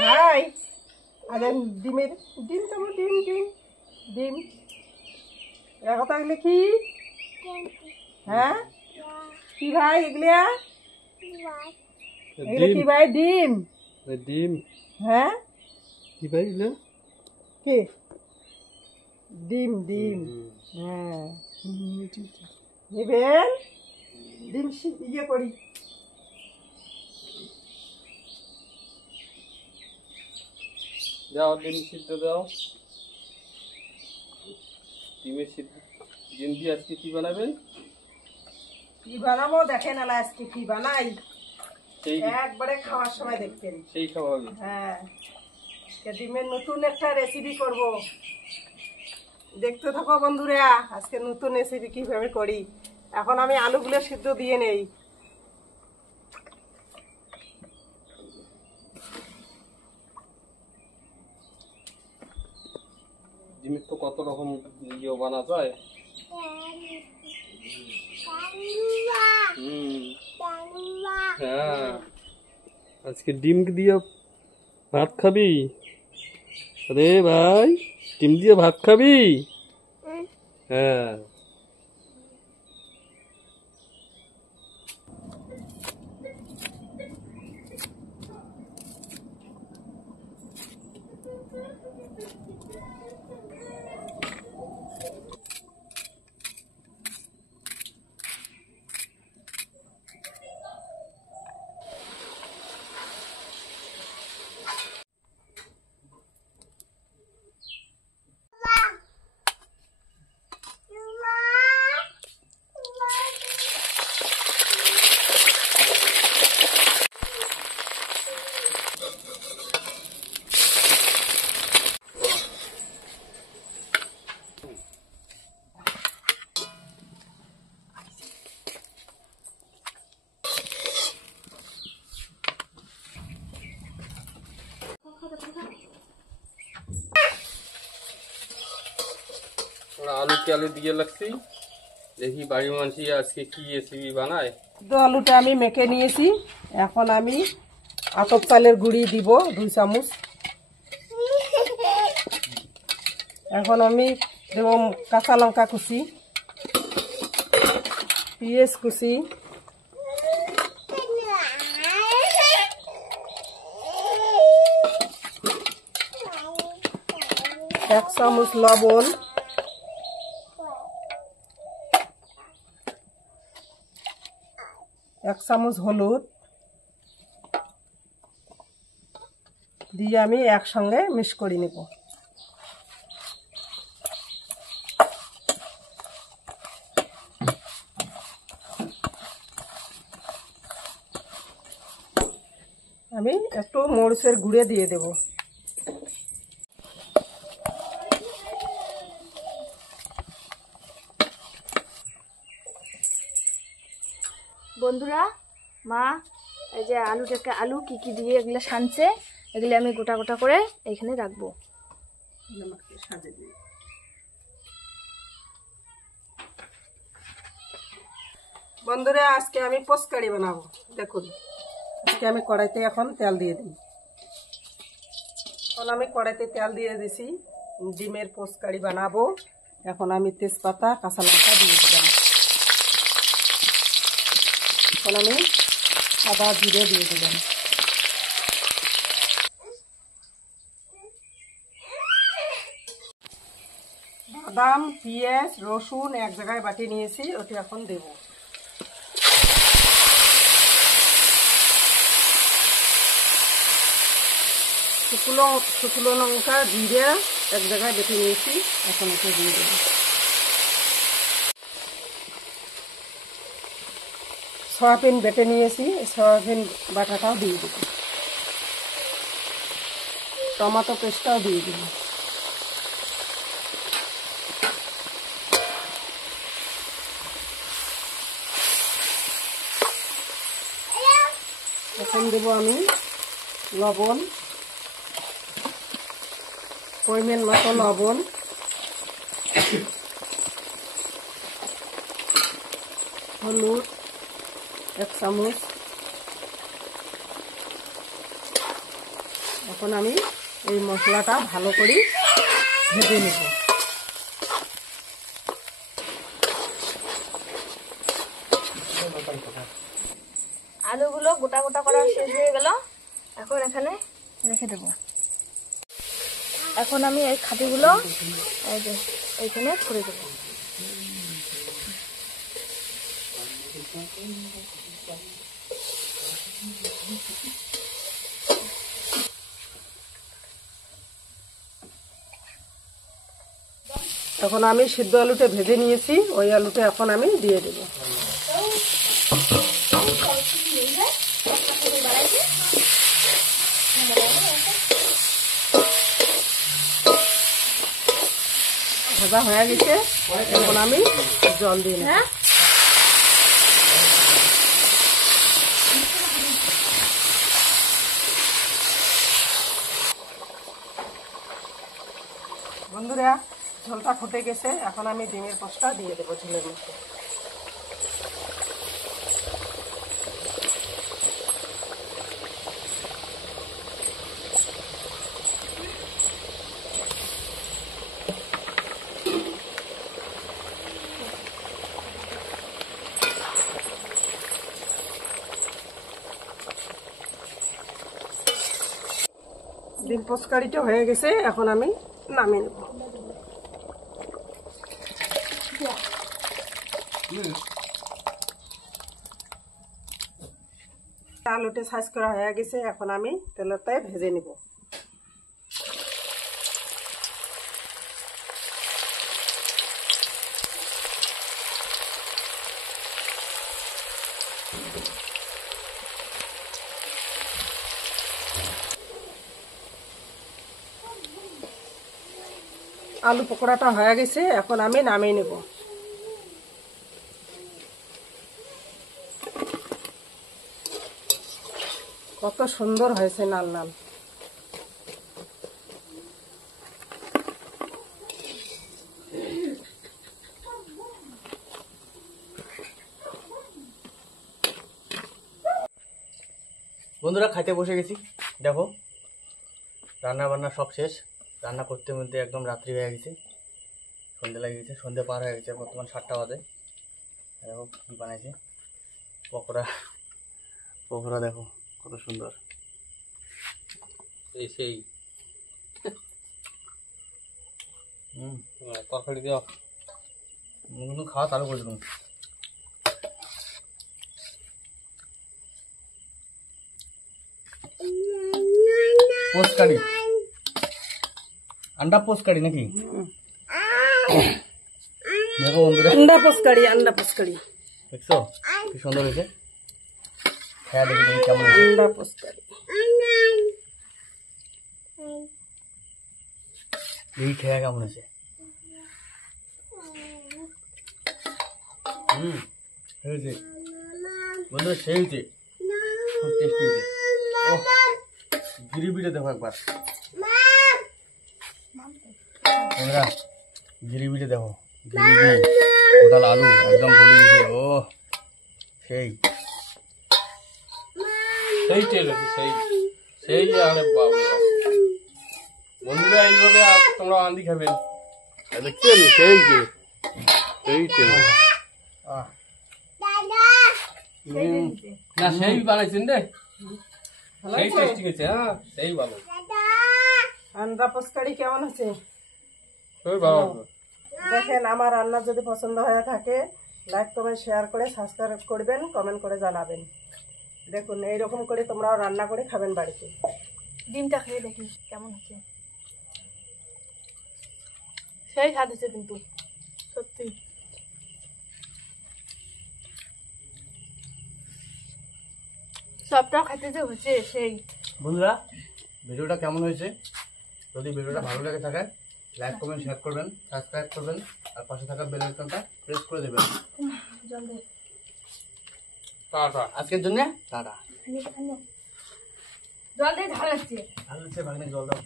High আরে ডিমের ডিম তো ডিম ডিম ডিম কথা এগুলো কি হ্যাঁ কি ভাই এগুলা এগুলো কি ভাই ডিম ডিম হ্যাঁ কি ভাই এগুলো কি ডিম ডিম হ্যাঁ নেবেন ডিম ইয়ে করি দাও ডিম সিদ্ধ দাও ডিমের সিদ্ধ ডিম দিয়ে আজকে কি বানাবেন কি বানাবো দেখেন আলা আজকে কি বানাই একবারে খাওয়ার সময় দেখবেন সেই খাওয়া হবে হ্যাঁ ডিমের নতুন একটা রেসিপি করব দেখতে থাকো বন্ধুরা আজকে নতুন রেসিপি কিভাবে করি এখন আমি আলুগুলো সিদ্ধ দিয়ে নেই ডিমের তো কত রকম ইয়ে বানা যায় হ্যাঁ আজকে ডিম দিয়ে ভাত খাবি আরে ভাই ডিম দিয়ে ভাত খাবি হ্যাঁ आलू के आलू दिए लगती देखी बाड़ी मानसी आज के की रेसिपी बनाए তো আলুটা আমি মেখে নিয়েছি এখন আমি আতপ চালের গুঁড়ি দিব 2 চামচ এখন আমি দেব কাঁচা লঙ্কা কুচি পেঁয়াজ কুচি এক চামচ লবণ এক চামচ হলুদ দিয়ে আমি একসঙ্গে মিক্স করে নেব আমি একটু মরিচের গুঁড়ো দিয়ে দেব বন্ধুরা মা এই যে আলু কি দিয়ে এগুলো সানছে এগুলো আমি গোটা গোটা করে এখানে রাখবো বন্ধুরা আজকে আমি পোস্ট কারি বানাবো দেখুন আজকে আমি কড়াইতে এখন তেল দিয়ে দিই এখন আমি কড়াইতে তেল দিয়ে দিছি ডিমের পোস্ট কারি বানাবো এখন আমি তেজপাতা কাঁচা লঙ্কা দিয়ে দিলাম এখন আমি সাদা জিরে দিয়ে দিলাম বাদাম পেঁয়াজ রসুন এক জায়গায় বাটি নিয়েছি ওটা এখন দেব শুকনো লঙ্কা জিরে এক জায়গায় বেটে নিয়েছি এখন ওটা দিয়ে দেব সয়াবিন বেটে নিয়েছি সয়াবিন বাটাটাও দিয়ে দেব টমেটো পেস্টটাও দিয়ে দেব এখন দেব আমি লবণ পরিমাণ মতো লবণ হলুদ 1 চামচ এখন আমি এই মশলাটা ভালো করে ভেজে নেব। আলুগুলো গোটা গোটা করা শেষ হয়ে গেল, এখন এখানে রেখে দেবো। এখন আমি এই খাটিগুলো এই যে এইখানে ছড়িয়ে দেবো। এখন আমি সিদ্ধ আলুটা ভেজে নিয়েছি, ওই আলুটা এখন আমি দিয়ে দেব। ভাজা হয়ে গেছে, এখন আমি জল দিয়ে নেব। বন্ধুরা, ঝোলটা ফুটে গেছে, এখন আমি ডিমের পোস্টটা দিয়ে দেবো ঝোলের মধ্যে। ডিম পোস্ট কারিটা হয়ে গেছে, এখন আমি নামিয়ে নেব। আলুটা সাইজ করা হয়ে গেছে, এখন আমি তেলটায় ভেজে নিব। আলু পকোড়াটা হয়ে গেছে, এখন আমি নামিয়ে নেব। কত সুন্দর হয়েছে লাল লাল। বন্ধুরা, খাইতে বসে গেছি। দেখো, রান্না বান্না সব শেষ। রান্না করতে মধ্যে একদম রাত্রি হয়ে গেছে, সন্ধ্যে লেগে গেছে, সন্ধ্যে পার হয়ে গেছে, বর্তমান 7টা বাজে। দেখো কি বানাইছে, পকোড়া। পকোড়া দেখো কত সুন্দর। এই সেই হুম, তরকারি দেওয়া কিন্তু খাওয়া চালু করে দিলাম। পোস্ট কারি, আন্ডা পোস্ট কারি নাকি? দেখো বন্ধুরা, আন্ডা পোস্ট কারি দেখছো কি সুন্দর হয়েছে। হ্যাঁ, দেখি দেখি কেমন হয়েছে। আন্ডা পোস্ট কারি দেখি খেয়া কেমন হয়েছে। হয়েছে বন্ধুরা, সেই হয়েছে, খুব টেস্টি হয়েছে। ও, গিরিবিটা দেখো একবার বন্ধুরা, গিরিবিটা দেখো, গিরিবি টোটাল আলু একদম গলে গেছে। ও সেই সেই তেল হচ্ছে, সেই সেই আরে বাবা বন্ধুরা, এইভাবে আর তোমরা আন্দি খাবেন। দেখছেন সেই যে সেই তেল আহ, না, সেই বানাইছেন রে, সেই টেস্টি হয়েছে। হ্যাঁ, সেই ভালো, আন্ডা পোস্ট কারি কেমন আছে? সেই ভালো। দেখেন, আমার রান্না যদি পছন্দ হয়ে থাকে, লাইক কমেন্ট শেয়ার করে সাবস্ক্রাইব করবেন, কমেন্ট করে জানাবেন। দেখুন, এইরকম করে তোমরাও রান্না করে খাবেন বাড়িতে। ডিমটা খেয়ে দেখি কেমন হচ্ছে। সেই স্বাদ হচ্ছে কিন্তু সত্যি। সবটা খেতে যে হচ্ছে সেই। বন্ধুরা, ভিডিওটা কেমন হয়েছে? যদি ভিডিওটা ভালো লেগে থাকে, লাইক কমেন্ট শেয়ার করবেন, সাবস্ক্রাইব করবেন, আর পাশে থাকা বেল আইকনটা প্রেস করে দেবেন। জল দে। টাটা। আজকের জন্য টাটা। জল দিয়ে ঝাল আসছে। ভালো হচ্ছে, ভাগনে জল দাও।